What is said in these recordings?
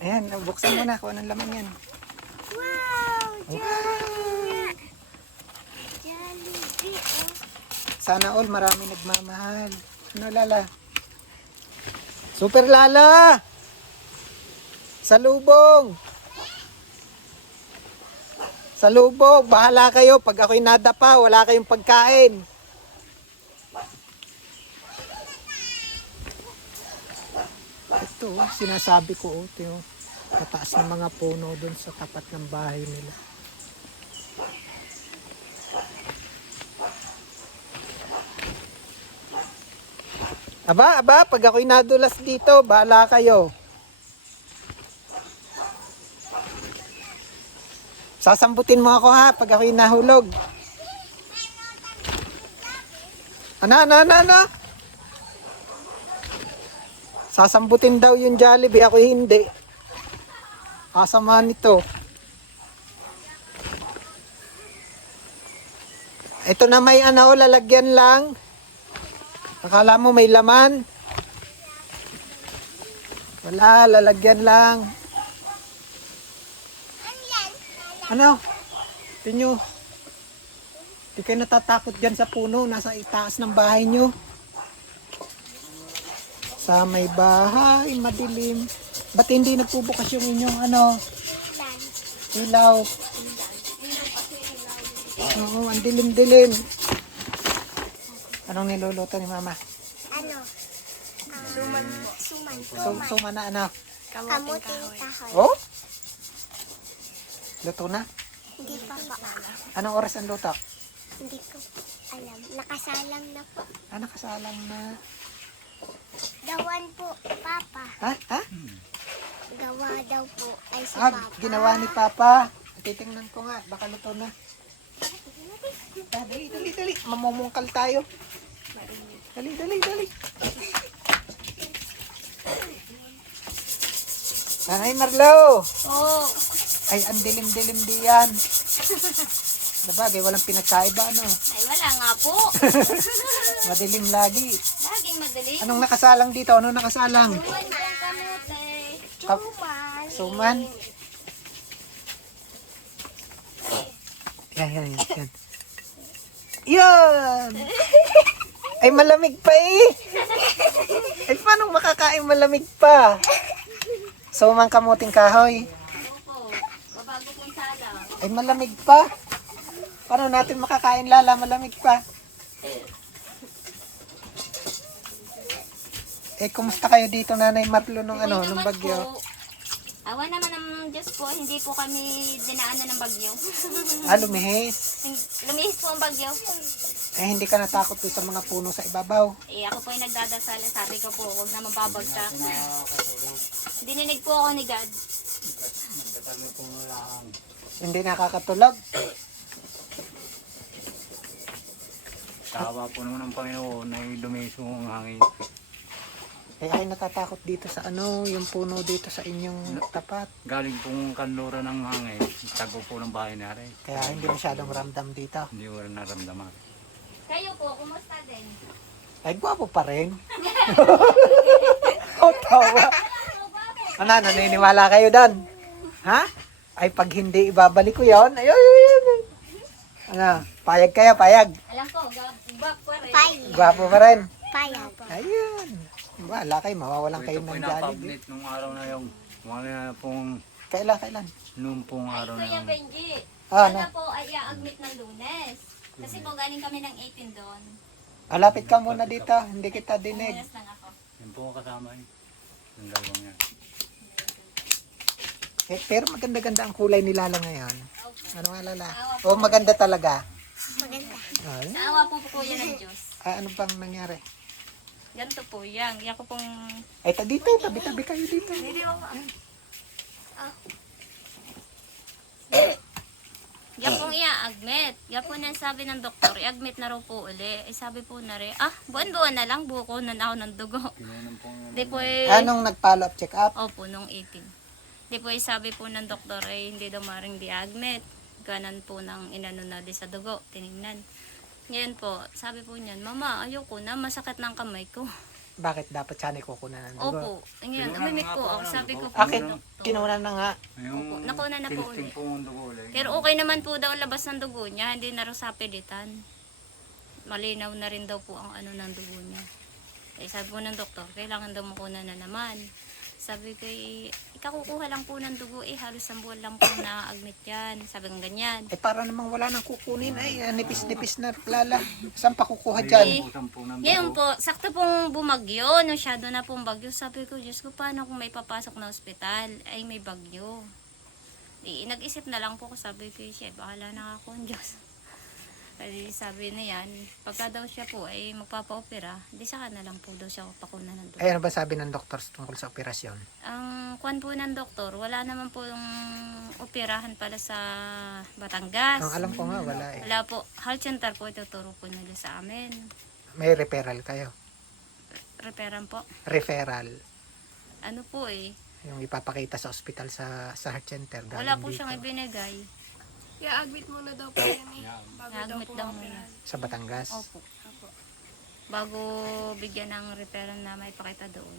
Ayan, buksan mo na kung anong laman yan. Wow! Wow! Jollibee, oh. Sana all marami nagmamahal. Ano Lala? Super Lala! Salubong! Salubong! Bahala kayo. Pag ako'y nadapa, wala kayong pagkain. Ito, sinasabi ko, ito, mataas ng mga puno doon sa tapat ng bahay nila. Aba, pag ako'y nadulas dito, bahala kayo. Sasambutin mo ako ha, pag ako'y nahulog. Ano? Sasambutin daw yung Jollibee, ako hindi. Kasama nito. Ito na may lalagyan lang. Akala mo may laman? Wala, lalagyan lang. Ano? Tingnan nyo. Di kayo natatakot dyan sa puno, nasa itaas ng bahay nyo. Sa may bahay, madilim. Ba't hindi nagpubukas yung inyong ilaw? Oo, ang dilim-dilim. Anong niluluto ni Mama? Suman na ano? Kamuting kahoy. Oh? Luto na? Hindi pa ba? Anong oras ang luto? Hindi ko alam. Nakasalang na po. Nakasalang na. Gawan po, Papa. Ha? Gawa daw po ay si Ah, Papa. ginawa ni Papa. Titingnan ko nga, baka luto na. Dali. Mamumungkal tayo. Dali. Ay, Marlo. Oh. Ay, ang dilim-dilim diyan. Sabagay, walang pinagkaiba, ano? Ay, wala nga po. Madilim lagi. Laging madali. Anong nakasalang dito? Anong nakasalang? Suman. Suman? Yan. Yan! Ay, malamig pa eh! Ay, paano makakain malamig pa? Sumang kamuting kahoy. Opo. Babago pong salang. Ay, malamig pa. Paano natin makakain, Lala? Malamig pa. Eh, kumusta kayo dito, Nanay Marlo, nung nung bagyo? Awa naman ng Diyos po, hindi po kami dinaanan ng bagyo. Lumihis. Lumihis po ang bagyo. Eh, hindi ka natakot doon sa mga puno sa ibabaw. Eh, ako po ay nagdadasal. Sabi ko po, huwag na mababagsak. Dininig po ako ni God. Hindi nakakatulog. Tawa po naman ng Panginoon na lumiso ang hangin. Eh, ay natatakot dito sa yung puno dito sa inyong tapat. Galing pong kanlura ng hangin, tago po ng bahay na rin. Kaya hindi masyadong ramdam dito. Hindi ko rin naramdaman. Kayo po, kumusta din? Ay, gwapo pa rin. Oh, tawa. Naniniwala kayo doon? Ha? Ay, pag hindi ibabalik ko yon. Ay. Payag kayo, payag. Alam ko, gwapo pa rin. Gwapo pa rin. Payag. Ayun. Wala kayo, mawawalan kayo Ito po ng yung Jollibee. napablit nung araw na yung, Kailan? nung pong araw na Kuya yung, Benji, Ah, sana po ay i-admit ng Lunes. Kasi po galing kami ng 18 doon. Lapit ka muna dito. Hindi kita dinig. Lunes lang ako. yung po kasama yun. Yung dalawang yan. Eh, pero maganda-ganda ang kulay ni Lala ngayon. Ano nga, Lala? Oh, maganda talaga. Maganda. Ay, Naawa po po kuya ng Diyos. ano bang nangyari? Ganito po yan. Yan ko pong... Ay, dito. Tabi-tabi kayo dito. Hindi mo Yan pong i-admit. Yan po nang sabi ng doktor, i-admit na raw po uli. Eh sabi po na rin, buwan-buwan na lang, buko na ako ng dugo. Kinunan po yung Di po eh... Anong nag-follow up check up? Opo, nung 18. Di po eh sabi po ng doktor ay hindi daw maring di-admit. Ganan po ng inano na di sa dugo, tinignan. Ngayon po, sabi po niyan, Mama, ayoko na, masakit ng kamay ko. Bakit dapat siya kukunan ng dugo? Opo, ngayon, umimik po ako. Sabi ko po, Akin, doktor. Kinuha na nga. Yung Nakuna na po tinisting ulit. po ang dugo ulit. Pero okay naman po daw ang labas ng dugo niya, hindi na raw sa pilitan. Malinaw na rin daw po ang ano ng dugo niya. Eh, sabi po ng doktor, kailangan daw makuna na naman. Sabi ko, ikakukuha lang po ng dugo, halos 1 buwan lang po na-admit yan. Sabi ng ganyan. Eh para namang wala nang kukunin ay nipis-nipis na lala. Saan pa kukuha dyan? Ubusan po ng Ngayon dugo. po, sakto pong bumagyo, masyado na pong bagyo. Sabi ko, Diyos ko, paano kung may papasok na ospital? Ay, may bagyo. Nag-isip na lang po ko, sabi ko, siya, bahala na ako ang Diyos. Kasi sabi na yan, pagka daw siya po ay magpapa-opera, di saka na lang po daw siya pakuna ng dugo. Ay ano ba sabi ng doktor tungkol sa operasyon? Ang kwan po ng doktor, wala naman po yung operahan pala sa Batangas. Ang alam ko nga wala eh. Wala po, health center po ituturo po nila sa amin. May referral kayo. Referan po. Referral. Ano po Yung ipapakita sa ospital sa heart center. wala galing po dito. siyang ibinigay. I-admit muna daw po yan eh. Bago daw I-admit po daw operahan. Sa Batangas. Opo. Bago bigyan ng referral na may pakita doon.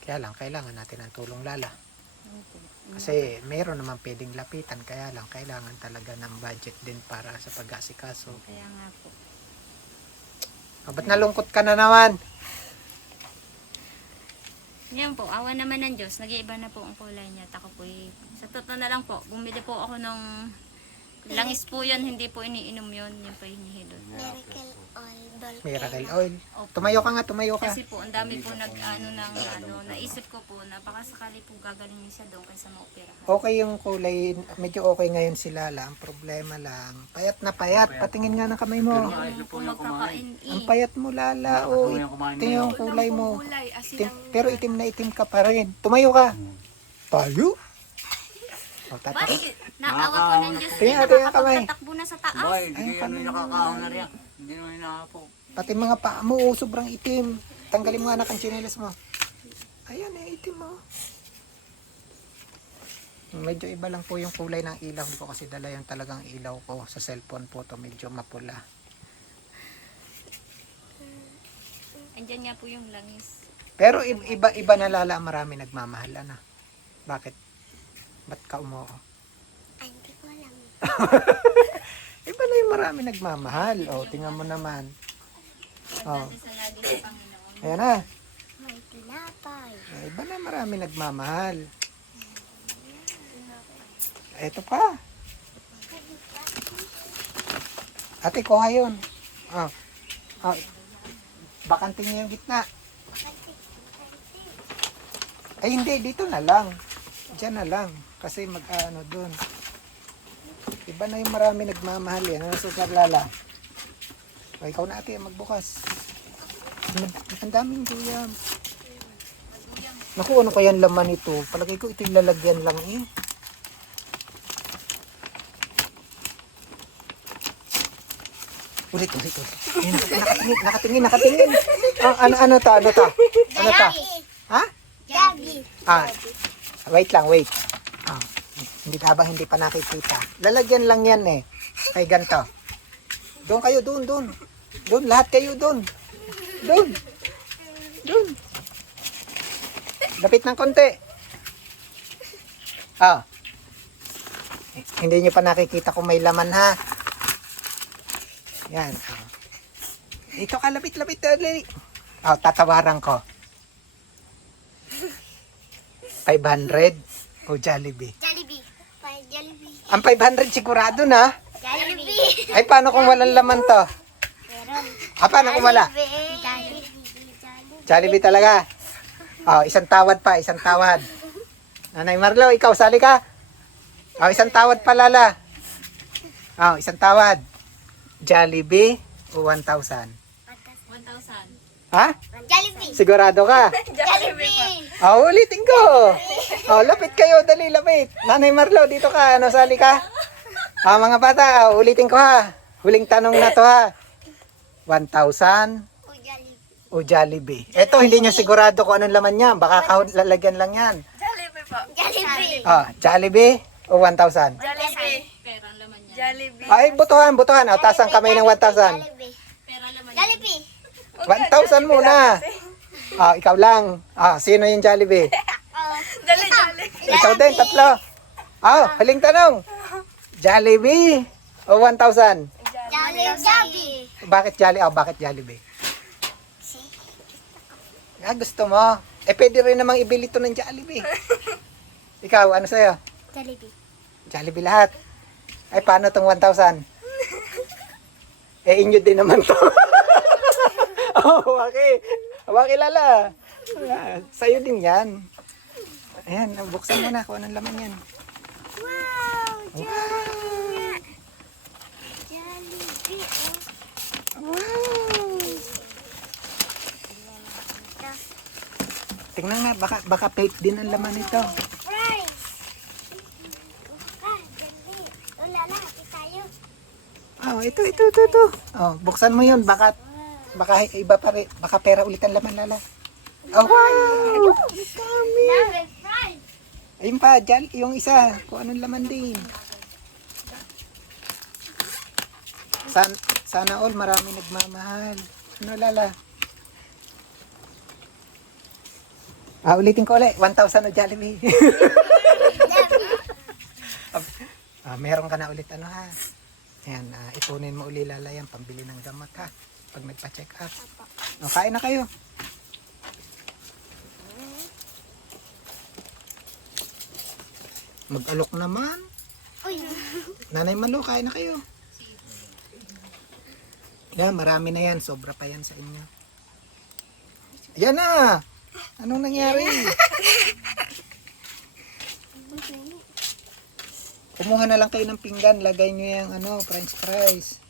Kaya lang, kailangan natin ng tulong lala. Opo. Kasi meron naman pwedeng lapitan. Kaya lang, kailangan talaga ng budget din para sa pag-asikaso. Kaya nga po. Ba't nalungkot ka na naman? Yan po, awa naman ng Diyos. Nag-iiba na po ang kulay niya. Ako po sa totoo na lang po, bumili po ako ng langis po yan. Hindi po iniinom yun. Yung pa hinihilot. Miracle oil, Dolphin. Miracle oil. Opo. Tumayo ka nga, tumayo ka. Kasi po, ang dami po naisip ko po na baka sakali po gagalingin siya doon kaysa maoperahan. Okay yung kulay, medyo okay ngayon si Lala. Ang problema lang, payat na payat. Patingin nga ng kamay mo. Pero ayos na po Kung yung kumain. magkakain Ang payat mo Lala. O, Yung kumain ito yung ngayon. kulay mo. Kulay, asin Itim, ang... pero itim na itim ka pa rin. Tumayo ka. Tayo? O, tatak. Bakit? Naawa po ng Diyos. Tingnan natin ang kamay. Nakakapagtatakbo na sa taas. Boy, hindi kayo nakakahon na rin. Hindi naman hinahapo. Pati mga paa mo, oh, sobrang itim. Tanggalin mo nga anak ang tsinelas mo. Ayan, itim mo. Medyo iba lang po yung kulay ng ilaw. Hindi ko kasi dala yung talagang ilaw ko. Sa cellphone po to medyo mapula. Andyan nga po yung langis. Pero iba na Lala, marami nagmamahal. Ano? Bakit? Ba't ka umoo? Ay, hindi ko alam. Iba na yung marami nagmamahal. O, tingnan mo naman. Oh. Dati sa lagi sa Panginoon. Ayan na. May tinapay. Iba na marami nagmamahal. Ito pa. Ate, kuha yun. Oh. Oh. Bakanting niya yung gitna. Ay hindi, dito na lang. Diyan na lang. Kasi mag-ano dun. Iba na yung marami nagmamahal yan. Ano sugar Lala? O, ikaw na ate, magbukas. Ang daming guyam. Naku, ano kaya ang laman ito? Palagay ko ito yung lalagyan lang eh. Ulit. Ayun, nakatingin. Ano ta? Ano ta? Ha? Gabi. Wait lang. Habang hindi pa nakikita. Lalagyan lang yan eh. Kay ganito. Doon kayo, doon. Doon, lahat kayo doon. Doon. Lapit ng konti. Hindi nyo pa nakikita kung may laman ha. Yan. Dito ka, lapit. Dali. Tatawaran ko. 500 o Jollibee. Jollibee. Jollibee. Ang 500 sigurado na. Jollibee. Ay, paano kung walang laman to? Meron. Paano kung wala? Jollibee. Jollibee talaga. Isang tawad pa, Nanay Marlo, ikaw, sali ka. Isang tawad pa, Lala. Isang tawad. Jollibee o 1,000? 1,000. Ha? Jollibee. Sigurado ka? Jollibee. Ulitin ko. Lapit kayo, dali, lapit. Nanay Marlo, dito ka, sali ka? Mga bata, ulitin ko ha. Huling tanong na to ha. 1,000 O Jollibee. o Jollibee. Ito, hindi nyo sigurado kung anong laman niya. Baka lalagyan lang yan. Jollibee po. Jollibee. Jollibee o 1,000? Jollibee. Pera ang laman niya. Jollibee. Ay, butuhan. Taas ang kamay ng 1,000. Jollibee. Pera ang laman niya. Jollibee. 1,000 muna. Ikaw lang. Sino yung Jollibee? Dali. Ikaw din, tatlo. Huling tanong. Jollibee o 1,000? Jollibee. Bakit Jollibee? Gusto mo? Pwede rin namang ibili to ng Jollibee. Ikaw, ano sa'yo? Jollibee. Jollibee lahat. Ay, paano tong 1,000? Inyo din naman to. Waki lala. Sa'yo din yan. Ayan, buksan mo na kung anong laman yan. Wow! Jollibee. Jollibee. Wow! Tingnan nga, baka fake din ang laman nito. Fries. Dali. Ulala, hati tayo. Ito. Buksan mo yun, baka iba pa rin, baka pera ulit ang laman lala. Wow! Dami! Dami fries. Ayun pa, yung isa, kung anong laman din. Sana all, marami nagmamahal. Ano lala? Ulitin ko ulit, 1,000 o Jollibee. Meron ka na ulit ano ha. Ayan, ipunin mo uli lala yan, pambili ng gamot ha. Pag nagpa-check up. Kain na kayo. Mag-alok naman. Uy. Nanay Malo, kain na kayo. Yan, marami na yan. Sobra pa yan sa inyo. Ayan na! Anong nangyari? Kumuha na lang kayo ng pinggan. Lagay nyo yung french fries.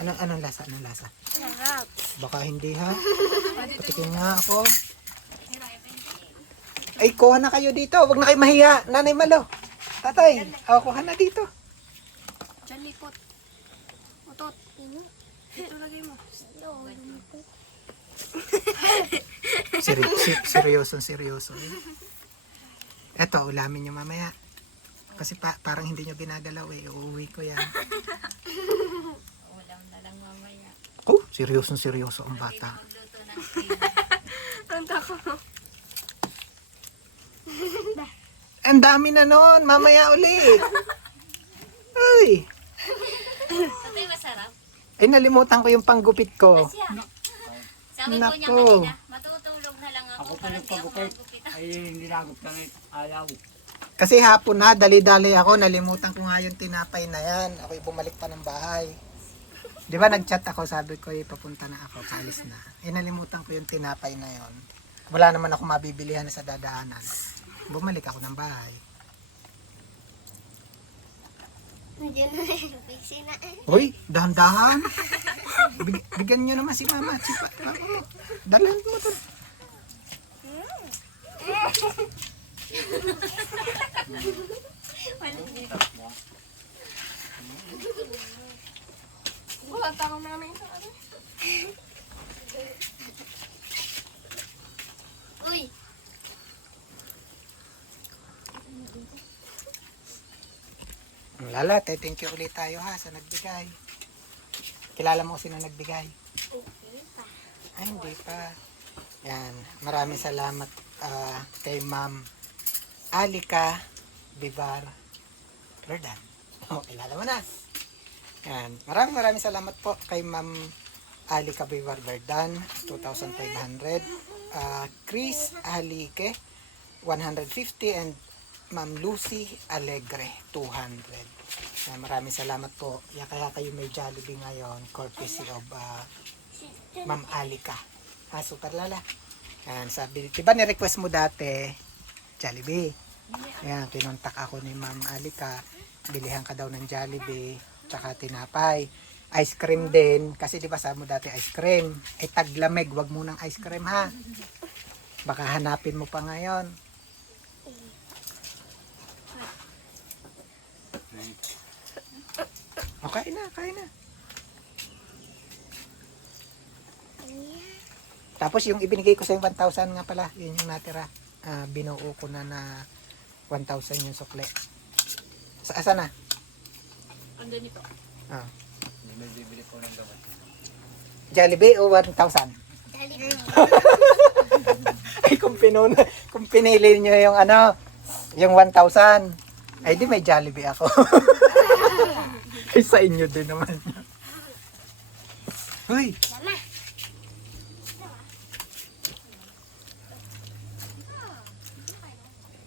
Anong lasa? Anong lasa? Sarap. Baka hindi ha? Patikin nga ako. Ay, kuha na kayo dito. Huwag na kayo mahiya. Nanay Malo. Tatay, kuha na dito. Diyan likot. Utot. Ito lagay mo. Seryoso. Eto, ulamin nyo mamaya. Kasi parang hindi nyo ginagalaw eh. Uuwi ko yan. Ulam na lang mamaya. Seryoso ang bata. Magluto ng cream. Ang tako. Ang dami na nun. Mamaya ulit. Uy. Tatay, masarap. Ay, nalimutan ko yung panggupit ko. Sabi po niya Nako. kanina, matutulog na lang ako Ako para pa di ako nagpagupit. magupit. Ay, hindi na ako tanit. Ayaw. Kasi hapon na, dali-dali ako. Nalimutan ko nga yung tinapay na yan. Ako'y bumalik pa ng bahay. Di ba nag-chat ako, sabi ko, papunta na ako, paalis na. Nalimutan ko yung tinapay na yon. Wala naman ako mabibilihan sa dadaanan. Bumalik ako ng bahay. Nandiyan na yung pixie na. Uy, dahan-dahan. Bigyan nyo naman si mama at si papa mo. Dalan mo to. Wala takong namin sa ano. Uy. Lala, thank you ulit tayo ha sa nagbigay. Kilala mo sino nagbigay? Ay, hindi pa. Yan, maraming salamat kay Ma'am Alika Vivar Verdan. Kilala mo na. Yan, maraming salamat po kay Ma'am Alika Vivar Verdan, 2,500. Chris Alike, 150, and Ma'am Lucy Alegre, 200. Maraming salamat po. Kaya kayo may Jollibee ngayon, courtesy of Ma'am Alika. Super lala. Yan, sabi, diba ni-request mo dati, Jollibee? Yan, kinontak ako ni Ma'am Alika, bilihan ka daw ng Jollibee, tsaka tinapay. Ice cream din, kasi diba sabi mo dati ice cream, taglamig, wag mo ng ice cream ha. Baka hanapin mo pa ngayon. Kain na. Tapos yung ibinigay ko sa 1,000 nga pala, yun yung natira. Binuo ko na 1,000 yung sukle. Asa na? Andun ito. May bibili po ng gamot. Jollibee o 1,000? Jollibee. Ay, kung pinili nyo yung ano, yung 1,000, ay di may Jollibee ako. Ay, sa inyo din naman. Hoy! Mama.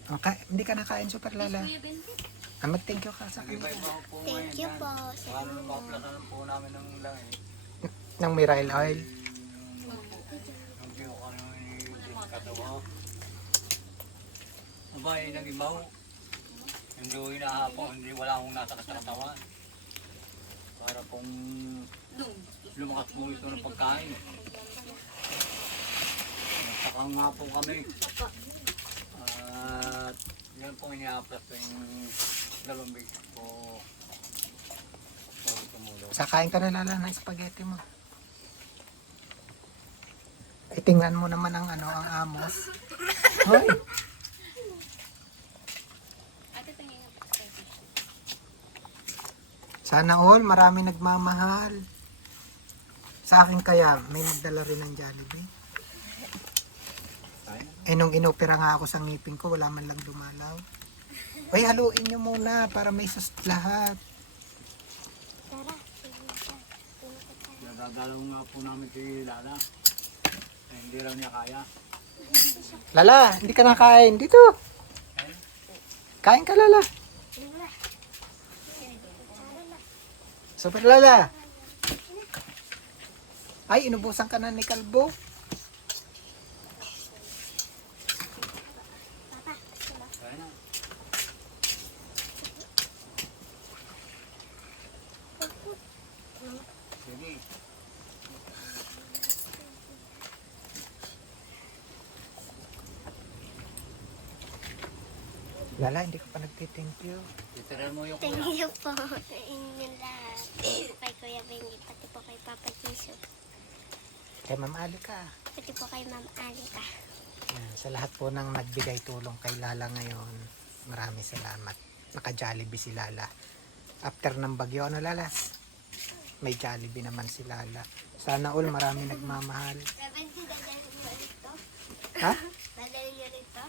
Okay, hindi ka nakain, Super Lala. Mag-thank you ka sa kanila. Thank you po. Maplasanan po namin ng langay. Ng Mirail Oil. Ang kinuha ng katawa. Abay, nag-ibaw. Hindi ko hinahapon, hindi wala akong nasa katawan. Para pong lumakas po ito ng pagkain. Nagsaka nga po kami. At yan po iniaplas ko yung 2 beses po. Tumulong. Sakain ka na Lala ng spaghetti mo. Ay, tingnan mo naman ang ano, ang amos. Hoy! Sana all, marami nagmamahal. Sa akin kaya, may magdala rin ng Jollibee. Eh, nung inopera nga ako sa ngipin ko, wala man lang dumalaw. Hoy, haluin nyo muna para may sus lahat. Dadalaw nga po namin si Lala. Eh, hindi raw niya kaya. Lala, hindi ka nakain. Dito. Kain ka, Lala. Super Lala. Ay, inubusan ka na ni Kalbo. Kaya na. Sige. Lala, hindi ka pa nagtithank you. Titiran mo yung Thank kuya. you po sa inyong lahat. Kay Kuya Benji, pati po kay Papa Jesus. Kay Ma'am Alika. Pati po kay Ma'am Alika. Yan, sa lahat po ng nagbigay tulong kay Lala ngayon, maraming salamat. Naka-Jollibee si Lala. After ng bagyo, ano Lala? May Jollibee naman si Lala. Sana all marami nagmamahal. Benji, dadalhin niyo ulit to? Ha? Dadalhin niyo ulit to?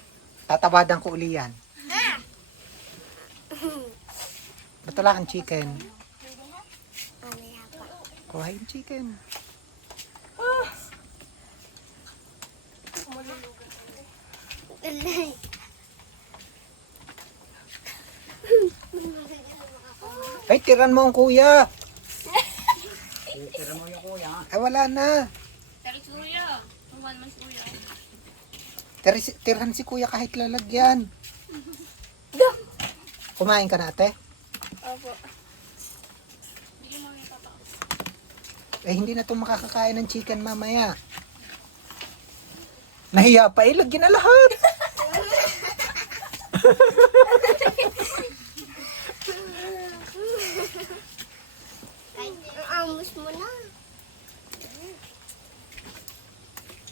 Tatawadan ko uli yan. Ba't wala kang chicken? Mamaya pa. Kuha yung chicken. Alay. Ay, tiran mo ang kuya. Titiran mo yung kuya. Ay, wala na. Pero suya, tuwan man suya. Tiran si kuya kahit lalagyan. Kumain ka na, ate? Opo. Eh, hindi na ito makakakain ng chicken mamaya. Nahiya pa, lagyan na lahat. Ang amos mo na.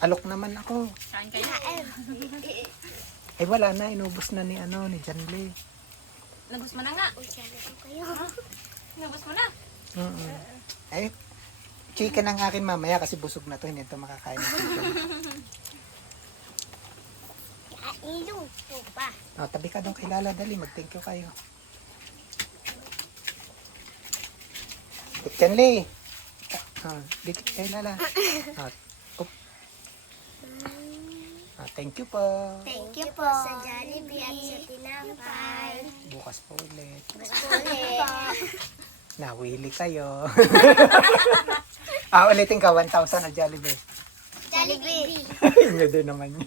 Alok naman ako. Kain kayo. Ay, wala na. Inubos na ni Janle. Nabus mo na nga. Uy, sabi ko kayo. Nabus mo na. Ay, chicken ang akin mamaya kasi busog na to. Hindi ito makakain ng chicken. Ilong po pa. Oh, tabi ka doon kay Lala. Dali, mag-thank you kayo. Janle. Dito kay Lala. Thank you po. Thank you po sa Jollibee at sa tinapay. Bukas po ulit. Ulit. Nawili kayo. Ulitin ka. 1,000 na Jollibee. Jollibee. Hindi din naman yun.